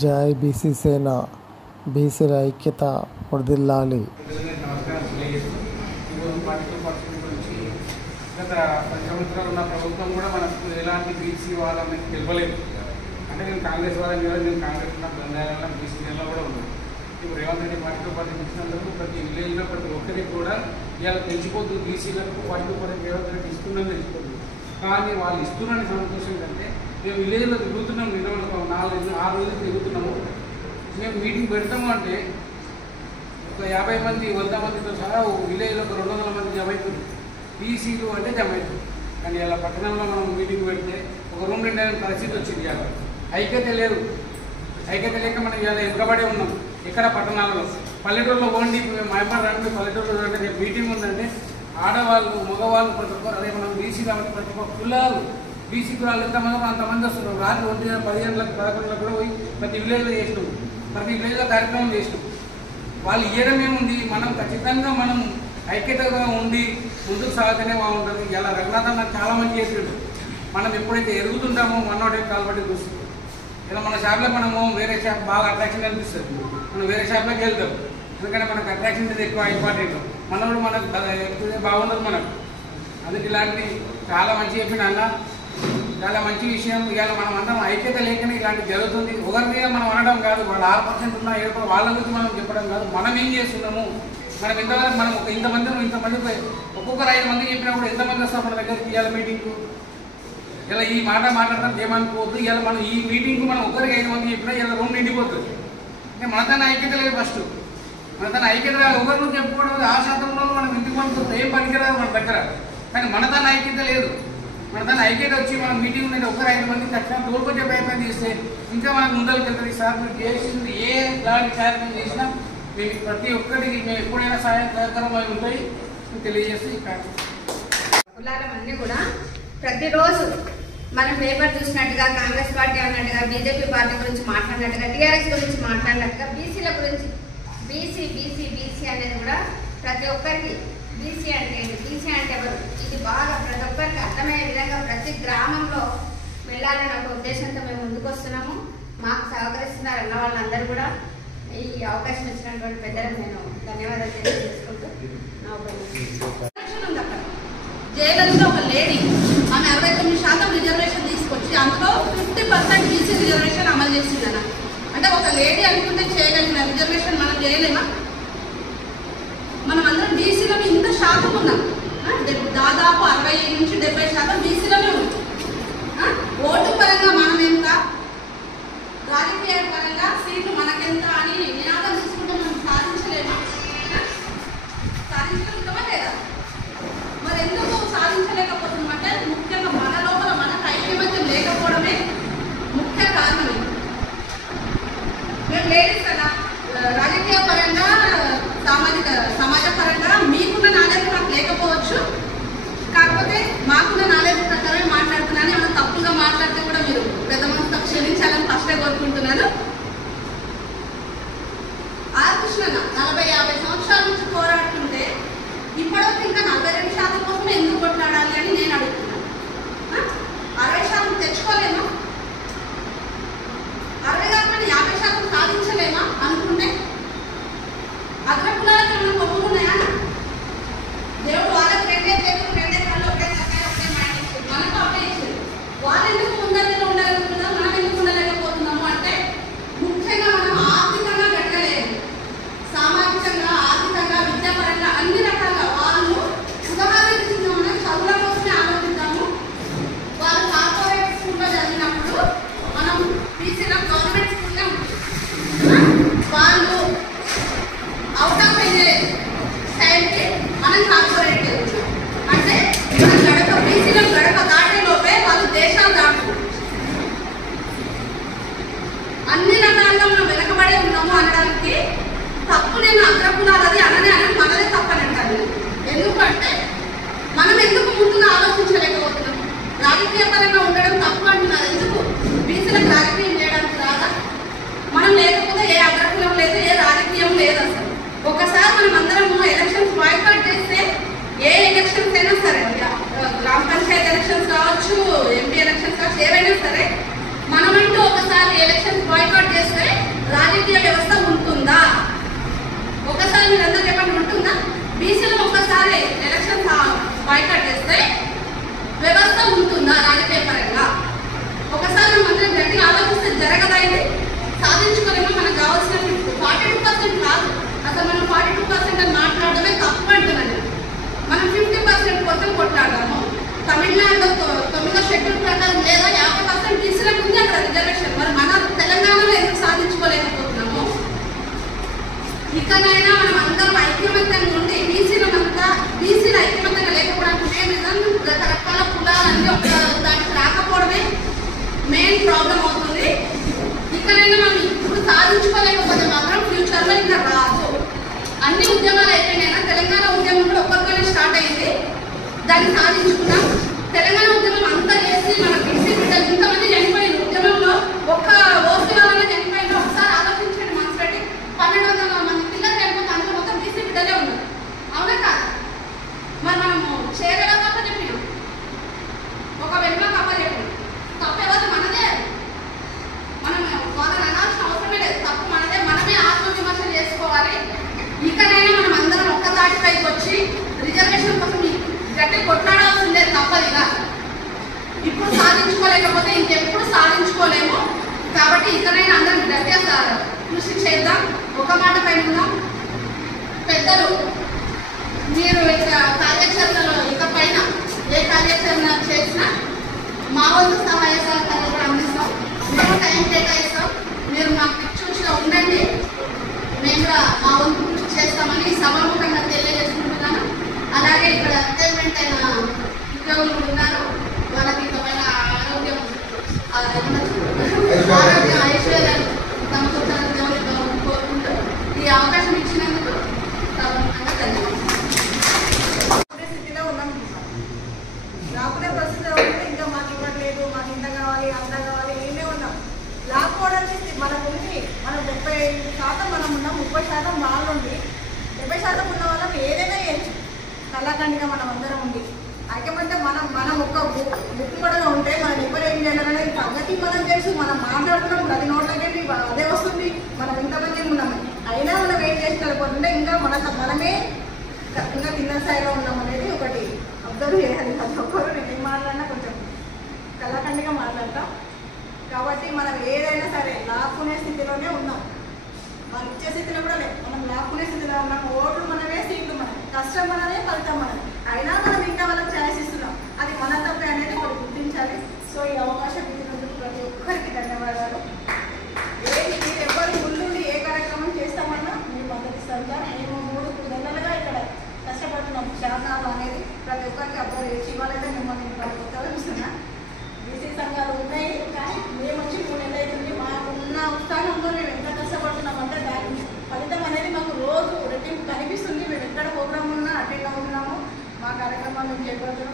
జై బీసీ సేన, బీసీల ఐక్యత వర్ధిల్లాలి. గత 10 సంవత్సరాలు ఉన్న ప్రభుత్వం కూడా మనకు ఎలాంటి బీసీ వాళ్ళని గెలవలేదు. అంటే నేను కాంగ్రెస్ వాళ్ళని కూడా నేను కాంగ్రెస్ ఉన్న బంధాల బీసీలో కూడా ఉన్నాను. ఇప్పుడు రేవంత్ రెడ్డి పార్టీలో పాటించినందుకు ప్రతి విలేజ్లో ప్రతి ఒక్కరికి కూడా ఇవాళ తెలిసిపోతుంది. బీసీలకు 40% రేవంత్ రెడ్డి ఇస్తుందని తెలిసిపోతుంది. కానీ వాళ్ళు ఇస్తున్నారని సంతోషం కంటే మేము విలేజ్లో తిరుగుతున్నాం, నిలబడతాం, 4-6 రోజులు తిరుగుతున్నాము. మేము మీటింగ్ పెడతాము అంటే ఒక 50 మంది 100 మందితో సహా విలేజ్లో ఒక 200 మంది జమ అవుతుంది. బీసీలు అంటే జమ అవుతుంది. కానీ ఇలా పట్టణంలో మనం మీటింగ్ పెడితే ఒక రూమ్ నిండా పరిస్థితి వచ్చింది. ఇవాళ ఐక్యత లేదు. ఐక్యత లేక మనం ఇవాళ ఎదురబడే ఉన్నాం. ఇక్కడ పట్టణాలలో పల్లెటూరులో ఓన్లీ మా అమ్మ రండి పల్లెటూరులో అంటే మీటింగ్ ఉందంటే ఆడవాళ్ళు మగవాళ్ళు ప్రతి ఒక్కరు అదే మనం బీసీ కాబట్టి ప్రతి ఒక్క కులాలు బీసీ కులాలు ఎంతమంది అంతమంది వస్తున్నారు. రాత్రి 1 గంటల 10 గంటలకు 11 గంటలకు కూడా పోయి ప్రతి విలేజ్లో చేసినాం, ప్రతి విలేజ్లో కార్యక్రమం చేసినాం. వాళ్ళు ఇయ్యడమేముంది, మనం ఖచ్చితంగా మనం ఐక్యతగా ఉండి ముందుకు సాగితేనే బాగుంటుంది. ఇలా రఘునాథన్ నాకు చాలా మంచి చేసిండు. మనం ఎప్పుడైతే ఎరుగుతుంటామో మనోడే కాల్పట్టి చూస్తుంది. ఇలా మన షాప్లో మనము వేరే షాప్ బాగా అట్రాక్షన్ అనిపిస్తుంది. మనం వేరే షాప్లోకి వెళ్తాం, ఎందుకంటే మనకు అట్రాక్షన్ ఎక్కువ ఇంపార్టెంట్. మనోడు మనకు బాగుండదు మనకు. అందుకే ఇలాంటి చాలా మంచి చెప్పిన అన్న, చాలా మంచి విషయం. ఇవాళ మనం అందరం ఐక్యత లేకనే ఇలాంటి జరుగుతుంది. ఒకరి మీద మనం అనడం కాదు, వాళ్ళు 6% ఉన్నా 7% వాళ్ళ గురించి మనం చెప్పడం కాదు. మనం ఏం చేస్తున్నాము, మనం ఇంతవరకు మనం ఇంతమంది ఒక్కొక్కరు 5 మంది చెప్పినా కూడా ఎంతమంది వస్తాం మన దగ్గరికి ఇవాళ మీటింగ్కు. ఇలా ఈ మాట మాట్లాడడం ఏమనుకోవద్దు. ఇవాళ మనం ఈ మీటింగ్కు మనం ఒకరికి 5 మంది చెప్పినా ఇలా రూమ్ నిండిపోతుంది. అంటే మనతోనే ఐక్యత లేదు. ఫస్ట్ మనతోనే ఐక్యత రాదు. ఒకరిని చెప్పుకోవడం ఆ శాతంలో మనం ఇంటికి పంపుతుంది, ఏం పనికిరాదు మన దగ్గర. కానీ మనతోనే ఐక్యత లేదు. మనతోనే ఐక్యత వచ్చి మనం మీటింగ్ ఉంటే ఒకరు 5 మంది ఖచ్చితంగా తోడుకొచ్చే ప్రయత్నం చేస్తే ఇంకా మనకు ముందరికి వెళ్తుంది. సార్ మీరు చేసింది ఏ లాంటి కార్యక్రమం చేసినా మేము ప్రతి ఒక్కరికి మేము ఎప్పుడైనా సహకారం అవి ఉంటాయి తెలియజేస్తే కులాలన్నీ కూడా ప్రతిరోజు మనం పేపర్ చూసినట్టుగా కాంగ్రెస్ పార్టీ అన్నట్టుగా బీజేపీ పార్టీ గురించి మాట్లాడినట్టుగా టీఆర్ఎస్ గురించి మాట్లాడినట్టుగా బీసీల గురించి బీసీ బీసీ బీసీ అనేది కూడా ప్రతి ఒక్కరికి బీసీ అంటే బీసీ అంటే ఎవరు ఇది బాగా ప్రతి ఒక్కరికి అర్థమయ్యే విధంగా ప్రతి గ్రామంలో వెళ్ళాలని ఒక ఉద్దేశంతో మేము ముందుకు వస్తున్నాము. మాకు సహకరిస్తున్నారు అన్న వాళ్ళందరూ కూడా ఈ అవకాశం ఇచ్చినటువంటి పెద్దలకు నేను ధన్యవాదాలు తెలియజేసుకుంటూ జయలలిత ఒక లేడీ ఆమె 69% రిజర్వేషన్ తీసుకొచ్చి అందులో 50% బీసీ రిజర్వేషన్ అమలు చేసిందన్న. అంటే ఒక లేడీ అనుకుంటే చేయగలిగిన రిజర్వేషన్ మనం చేయలేమా? మనం అందరం బీసీలో ఇంత శాతం ఉన్నాం. దాదాపు 60 నుంచి 70% బీసీలోనే ఉన్నాం. ఓటు పరంగా మనం ఎంత, రాజకీయ పరంగా సీట్లు మనకెంత అని నినాదం తీసుకుంటే మనం సాధించలేమా? సాధించగలుగుతామా లేదా? మరి ఎందుకు సాధించలేకపోతున్నామంటే ముఖ్యంగా మన లోపల మనకు ఐక్యమత్యం లేకపోవడమే ముఖ్య కారణం. మేము లేడీస్ కదా, రాజకీయ పరంగా సమాజ పరంగా మీకున్న నాలెడ్జ్ నాకు లేకపోవచ్చు, కాకపోతే మాకున్న నాలెడ్జ్ ప్రకారమే మాట్లాడుతున్నాను. ఏమైనా తప్పుగా మాట్లాడితే కూడా మీరు పెద్ద మనసుతో క్షమించాలని ఫస్టే కోరుకుంటున్నాను. ఆర్ కృష్ణన్న 40-50 సంవత్సరాల నుంచి పోరాడుతుంటే ఇప్పటివరకు ఇంకా 42% కోసం ఎందుకు కొట్లాడాలి అని నేను అడుగుతున్నాను. 60% తెచ్చుకోలేమా? 60 కాకుండా 50% సాధించలేమా అనుకుంటే? అగ్రకులాలకు ఏమైనా కొమ్ములు ఉన్నాయా? దేవుడు వాళ్ళకి 2 చేతులు 2 కళ్ళు ఒకే తలకాయ ఒకే మైండ్ ఇచ్చారు, మనకు అప్పుడే ఇచ్చారు. వాళ్ళు ఎందుకు ముందరిలో ఉండగలుగుతున్నాం, మనం ఎందుకు ఉండలేకపోతున్నాము అంటే ముఖ్యంగా మనం ఆర్థికంగా గట్టలేదు. సామాజికంగా, ఆర్థికంగా, విద్యాపరంగా అన్ని రకాలుగా వాళ్ళు ఉదాహరణ మనం చదువుల కోసమే ఆలోచిద్దాము. వాళ్ళు కార్పొరేట్ స్కూల్లో చదివినప్పుడు మనం బీసీలో గవర్నమెంట్ స్కూల్లో వాళ్ళు అవుట్ ఆఫ్ టైంకి మనం కార్పొరేట్ అంటే మన గడప బీసీలో గడప దాటే లోపే వాళ్ళు దేశాలు దాటుతారు. అన్ని రకాలుగా మనం వెనకబడే ఉన్నాము అనడానికి తప్పు నేను అగ్రకులాలది అననే మనదే తప్పని అంటాను. ఎందుకంటే మనం ఎందుకు ముందుగా ఆలోచించలేకపోతున్నాం? రాజకీయ పరంగా ఉండడం తప్పు అంటున్నారు. ఎందుకు బీసీలకు రాజకీయం చేయడానికి రాదా? మనం లేకపోతే ఏ అగ్రకులం లేదు, ఏ రాజకీయం లేదు. అసలు ఒకసారి మనం అందరం ఎలక్షన్స్ బాయ్కాట్ చేస్తే ఏ ఎలక్షన్స్ అయినా సరే, గ్రామ పంచాయతీ ఎలక్షన్స్ కావచ్చు, ఎంపీ ఎలక్షన్స్ కావచ్చు, ఏవైనా సరే మనమంటూ ఒకసారి ఎలక్షన్స్ బాయ్కాట్ చేస్తే అన్ని ఉద్యమాలు అయిపోయినాయినా తెలంగాణ ఉద్యమం కూడా ఒక్కొక్కనే స్టార్ట్ అయింది. దాన్ని సాధించుకున్నాం. తెలంగాణ ఉద్యమం అంతా చేసి మన బీసీ బిడ్డలు ఇంతమంది చనిపోయిన ఉద్యమంలో ఒక్క ఓసీ వాళ్ళనే చనిపోయిన ఒకసారి ఆలోచించండి. మనసుపెట్టి 1200 మంది పిల్లలు చనిపోతే అందులో మొత్తం బీసీ బిడ్డలే ఉన్నారు. అవునా కాదు? మరి మనము చేయగల తప్ప చెప్పినాం, ఒక వెంట తప్ప చెప్పినాం. తప్ప ఎవరు మనదే. మనం వాళ్ళని అనాల్సిన అవసరమే లేదు. తప్పు మనదే. మనమే ఆత్మవిమర్శ చేసుకోవాలి. ఇకనైనా మనం అందరం ఒక్క తాటిపైకి వచ్చి రిజర్వేషన్ కోసం గట్టి కొట్లాడాల్సిందే తప్పదిగా. ఇప్పుడు సాధించుకోలేకపోతే ఇంకెప్పుడు సాధించుకోలేము. కాబట్టి ఇకనైనా అందరం గట్టిగా కృషి చేద్దాం. ఒక మాట పైన ఉన్నాం. పెద్దలు మీరు ఇక కార్యాచరణలో ఇక పైన ఏ కార్యాచరణ చేసినా మా వంతు సహాయ సహకారాలు కూడా అందిస్తాం. మేము టైం కేటాయిస్తాం. మీరు మాకు చూసిగా ఉండండి. మేము కూడా మా వంతు కృషి చేస్తామని సభాముఖంగా తెలియజేసుకుంటున్నాను. అలాగే ఇక్కడ రిటైర్మెంట్ అయిన ఉద్యోగులు ఉన్నారు. వాళ్ళకి ఇకమైన ఆరోగ్యం ఐశ్వర్యాలు సమకూర్చాలని కోరుకుంటూ ఈ అవకాశం ఇచ్చినందుకు తప్పకుండా ధన్యవాదాలు. స్థితిలో ఉన్నాం. రాకునే పరిస్థితిలో ఉంటే ఇంకా మాకు ఇవ్వట్లేదు, మాకు ఇంత కావాలి అంత కావాలి ఏమే ఉన్నాం. లాక్కోవడానికి మనకు ఉంది. మనం 30% మనం ఉన్నాం, 30% వాళ్ళు ఉంది. 70% ఉన్న వాళ్ళని ఏదైనా చేయొచ్చు. కళాఖండిగా మనం అందరం ఉంది. ఐక్యమంటే మనం ఒక్క బుక్ కూడా ఉంటే మనం ఎవరు ఏం చేయాలనే సంగతి మనం తెలుసు. మనం మాట్లాడుతున్నాం, ప్రతి నోట్లకి అదే వస్తుంది. మనం ఇంతమంది ఉన్నాము. అయినా మనం ఏం చేసుకోలేకపోతుంటే ఇంకా మనమే ఇంకా కింద స్థాయిలో ఉన్నాం అనేది ఒకటి అబ్జర్వ్ చేయాలి. ప్రతి ఒక్కరు నేను ఏం మాట్లాడినా కొంచెం కళాఖండిగా మాట్లాడతాం. కాబట్టి మనం ఏదైనా సరే లాక్కునే స్థితిలోనే ఉన్నాం. మనం ఇచ్చే స్థితిలో కూడా లేదు. మనం లాక్కునే స్థితిలో ఉన్నాం. ఓట్లు మనమే, సీట్లు మనం, కష్టం మనమే, ఫలితం మనమే. అయినా మనం ఇంకా వాళ్ళకి ఛాయిస్ ఇస్తున్నాం. అది మన తప్పే అనేది ఒకటి గుర్తించాలి. సో ఈ అవకాశం ఇచ్చినందుకు ప్రతి ఒక్కరికి ధన్యవాదాలు. మీరు ఎవరు ముందుండి ఏ కార్యక్రమం చేస్తామన్నా మేము మద్దతిస్తాం సార్. మేము 3 నెలలుగా ఇక్కడ కష్టపడుతున్నాం. శాసనాలు అనేది ప్రతి ఒక్కరికి అబ్జర్వ్ చేసి ఇవ్వాలంటే మిమ్మల్ని చదివిస్తున్నా. బీసీ సంఘాలు ఉన్నాయి కానీ మేము వచ్చి 3 నెలలు అవుతుంది. మాకున్న ఉత్సాహంతో మేము ఎంత కష్టపడుతున్నామంటే దాని ఫలితం అనేది మాకు రోజు రెట్టింపు కనిపిస్తుంది. మేము ఎక్కడ ప్రోగ్రామ్ ఉన్నా అటెండ్ అవుతున్నాము. మా కార్యక్రమాలు మేము చేపడుతున్నాం.